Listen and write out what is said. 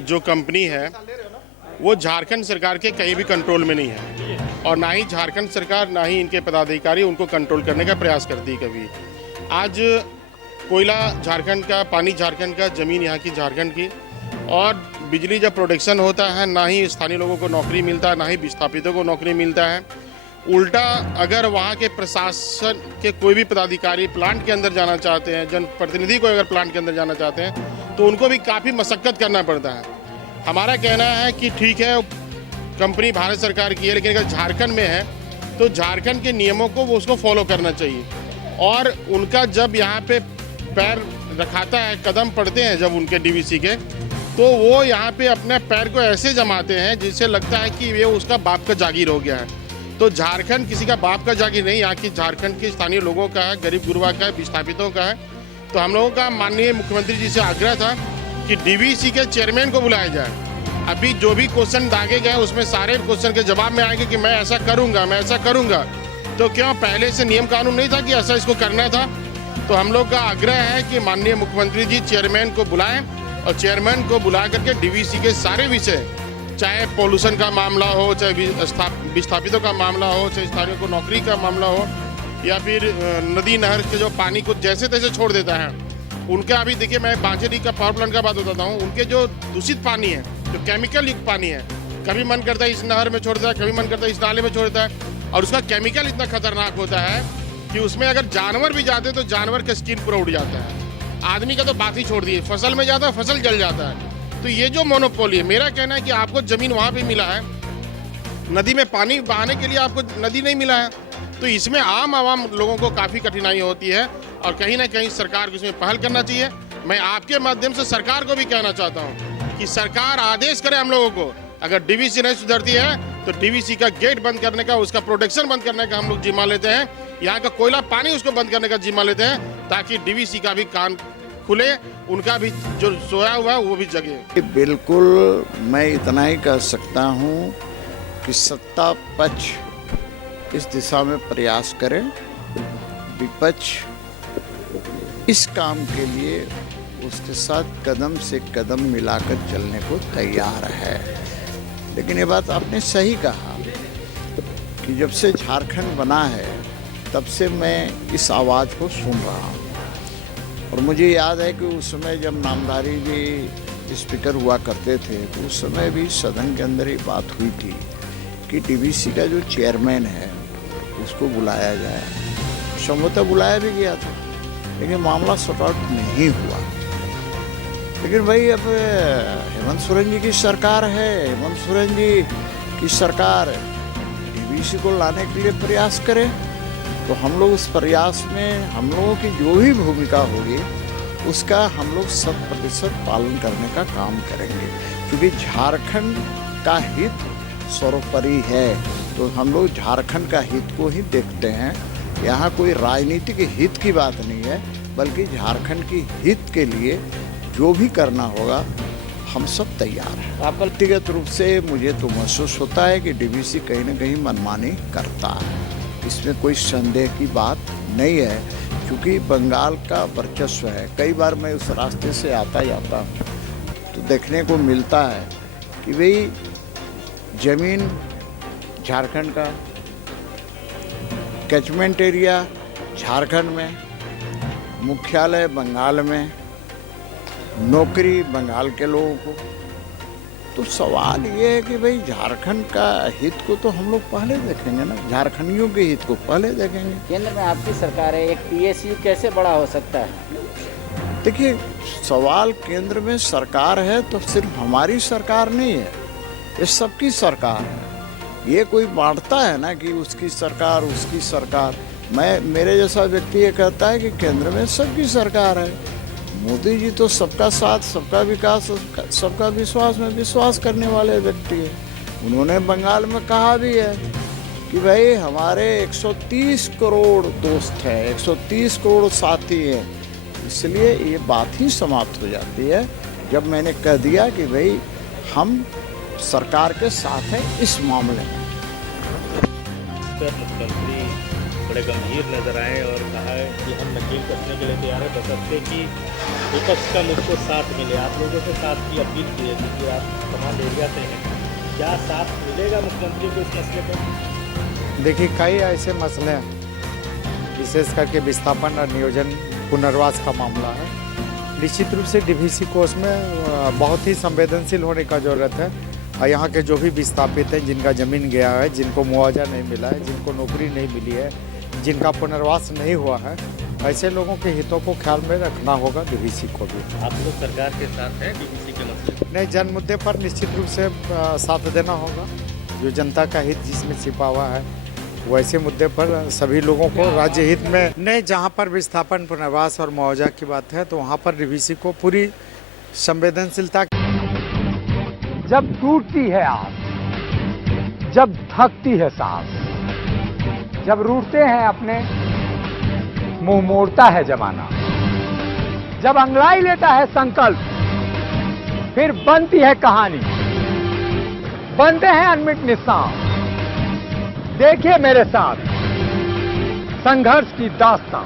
जो कंपनी है वो झारखंड सरकार के कहीं भी कंट्रोल में नहीं है और ना ही झारखंड सरकार ना ही इनके पदाधिकारी उनको कंट्रोल करने का प्रयास करती है कभी। आज कोयला झारखंड का, पानी झारखंड का, ज़मीन यहाँ की झारखंड की, और बिजली जब प्रोडक्शन होता है ना ही स्थानीय लोगों को नौकरी मिलता है ना ही विस्थापितों को नौकरी मिलता है। उल्टा अगर वहाँ के प्रशासन के कोई भी पदाधिकारी प्लांट के अंदर जाना चाहते हैं, जनप्रतिनिधि को अगर प्लांट के अंदर जाना चाहते हैं तो उनको भी काफ़ी मशक्क़त करना पड़ता है। हमारा कहना है कि ठीक है कंपनी भारत सरकार की है, लेकिन अगर झारखंड में है तो झारखंड के नियमों को वो उसको फॉलो करना चाहिए। और उनका जब यहाँ पे पैर रखाता है, कदम पड़ते हैं जब उनके डीवीसी के, तो वो यहाँ पे अपने पैर को ऐसे जमाते हैं जिससे लगता है कि ये उसका बाप का जागीर हो गया है। तो झारखंड किसी का बाप का जागीर नहीं, यहाँ की झारखंड के स्थानीय लोगों का है, गरीब गुरबा का है, विस्थापितों का है। तो हम लोगों का माननीय मुख्यमंत्री जी से आग्रह था कि डीवीसी के चेयरमैन को बुलाया जाए। अभी जो भी क्वेश्चन दागे गए उसमें सारे क्वेश्चन के जवाब में आएंगे कि मैं ऐसा करूँगा, मैं ऐसा करूँगा। तो क्यों पहले से नियम कानून नहीं था कि ऐसा इसको करना था? तो हम लोग का आग्रह है कि माननीय मुख्यमंत्री जी चेयरमैन को बुलाएं और चेयरमैन को बुला करके डीवीसी के सारे विषय, चाहे पॉल्यूशन का मामला हो, चाहे विस्थापितों का मामला हो, चाहे स्थानीय को नौकरी का मामला हो, या फिर नदी नहर के जो पानी को जैसे तैसे छोड़ देता है उनका। अभी देखिए मैं बांचेडी का पावर प्लांट का बात बताता हूँ। उनके जो दूषित पानी है, जो केमिकल युक्त पानी है, कभी मन करता है इस नहर में छोड़ता है, कभी मन करता है इस नाले में छोड़ता है, और उसका केमिकल इतना खतरनाक होता है कि उसमें अगर जानवर भी जाते हैं तो जानवर का स्किन पूरा उड़ जाता है। आदमी का तो बात ही छोड़ दिए, फसल में जाता है, फसल जल जाता है। तो ये जो मोनोपोली है, मेरा कहना है कि आपको जमीन वहाँ पे मिला है, नदी में पानी बहाने के लिए आपको नदी नहीं मिला है, तो इसमें आम लोगों को काफ़ी कठिनाई होती है और कहीं ना कहीं सरकार को इसमें पहल करना चाहिए। मैं आपके माध्यम से सरकार को भी कहना चाहता हूँ कि सरकार आदेश करे हम लोगों को, अगर डीवीसी नहीं सुधरती है तो डीवीसी का गेट बंद करने का, उसका प्रोटेक्शन बंद करने का हम लोग जिम्मा लेते हैं। यहाँ का कोयला पानी उसको बंद करने का जिम्मा लेते हैं ताकि डीवीसी का भी कान खुले, उनका भी जो सोया हुआ है वो भी जगे। बिल्कुल मैं इतना ही कह सकता हूँ कि सत्ता पक्ष इस दिशा में प्रयास करे, विपक्ष इस काम के लिए उसके साथ कदम से कदम मिलाकर चलने को तैयार है। लेकिन ये बात आपने सही कहा कि जब से झारखंड बना है तब से मैं इस आवाज़ को सुन रहा हूँ। और मुझे याद है कि उस समय जब नामधारी जी स्पीकर हुआ करते थे तो उस समय भी सदन के अंदर ही बात हुई थी कि डीवीसी का जो चेयरमैन है उसको बुलाया जाए। संभवतः बुलाया भी गया था, लेकिन मामला सॉर्ट आउट नहीं हुआ। लेकिन भाई अब हेमंत सोरेन जी की सरकार है, हेमंत सोरेन जी की सरकार डीवीसी को लाने के लिए प्रयास करे, तो हम लोग उस प्रयास में हम लोगों की जो भी भूमिका होगी उसका हम लोग 100% पालन करने का काम करेंगे, क्योंकि झारखंड का हित सर्वोपरि है। तो हम लोग झारखंड का हित को ही देखते हैं। यहाँ कोई राजनीतिक हित की बात नहीं है, बल्कि झारखंड की हित के लिए जो भी करना होगा हम सब तैयार हैं। आप व्यक्तिगत रूप से मुझे तो महसूस होता है कि डीवीसी कहीं ना कहीं मनमानी करता है, इसमें कोई संदेह की बात नहीं है, क्योंकि बंगाल का वर्चस्व है। कई बार मैं उस रास्ते से आता जाता हूँ तो देखने को मिलता है कि भाई ज़मीन झारखंड का, कैचमेंट एरिया झारखंड में, मुख्यालय बंगाल में, नौकरी बंगाल के लोगों को। तो सवाल ये है कि भाई झारखंड का हित को तो हम लोग पहले देखेंगे ना, झारखंडियों के हित को पहले देखेंगे। केंद्र में आपकी सरकार है, एक पीएसयू कैसे बड़ा हो सकता है? देखिए, सवाल केंद्र में सरकार है तो सिर्फ हमारी सरकार नहीं है, ये सबकी सरकार है। ये कोई बांटता है ना कि उसकी सरकार, उसकी सरकार। मेरे जैसा व्यक्ति ये कहता है कि केंद्र में सबकी सरकार है। मोदी जी तो सबका साथ, सबका विकास, सबका विश्वास में विश्वास करने वाले व्यक्ति है। उन्होंने बंगाल में कहा भी है कि भाई हमारे 130 करोड़ दोस्त हैं, 130 करोड़ साथी हैं। इसलिए ये बात ही समाप्त हो जाती है जब मैंने कह दिया कि भाई हम सरकार के साथ हैं इस मामले में। बड़े गंभीर नजर आए और कहा है कि हम नकेल कसने के लिए तैयार हैं बशर्ते कि विपक्ष का मुझको साथ मिले। आप लोगों से साथ की अपील की है क्योंकि आप तमाम एरिया से हैं, क्या साथ मिलेगा मुख्यमंत्री को इस मसले पर? देखिए, कई ऐसे मसले हैं, विशेष करके विस्थापन और नियोजन पुनर्वास का मामला है। निश्चित रूप से डीवीसी को उसमें बहुत ही संवेदनशील होने का जरूरत है। और यहाँ के जो भी विस्थापित हैं, जिनका ज़मीन गया है, जिनको मुआवजा नहीं मिला है, जिनको नौकरी नहीं मिली है, जिनका पुनर्वास नहीं हुआ है, ऐसे लोगों के हितों को ख्याल में रखना होगा डीवीसी को भी। आप लोग सरकार के साथ हैं डीवीसी के मसले? नहीं, जन मुद्दे पर निश्चित रूप से साथ देना होगा। जो जनता का हित जिसमें छिपा हुआ है, वैसे मुद्दे पर सभी लोगों को राज्य हित में नहीं, जहाँ पर विस्थापन पुनर्वास और मुआवजा की बात है तो वहाँ पर डीवीसी को पूरी संवेदनशीलता। जब टूटती है आस, जब थकती है सांस, जब रूठते हैं अपने, मुंह मोड़ता है जमाना, जब अंगड़ाई लेता है संकल्प, फिर बनती है कहानी, बनते हैं अनमिट निशान। देखिए मेरे साथ संघर्ष की दास्तां।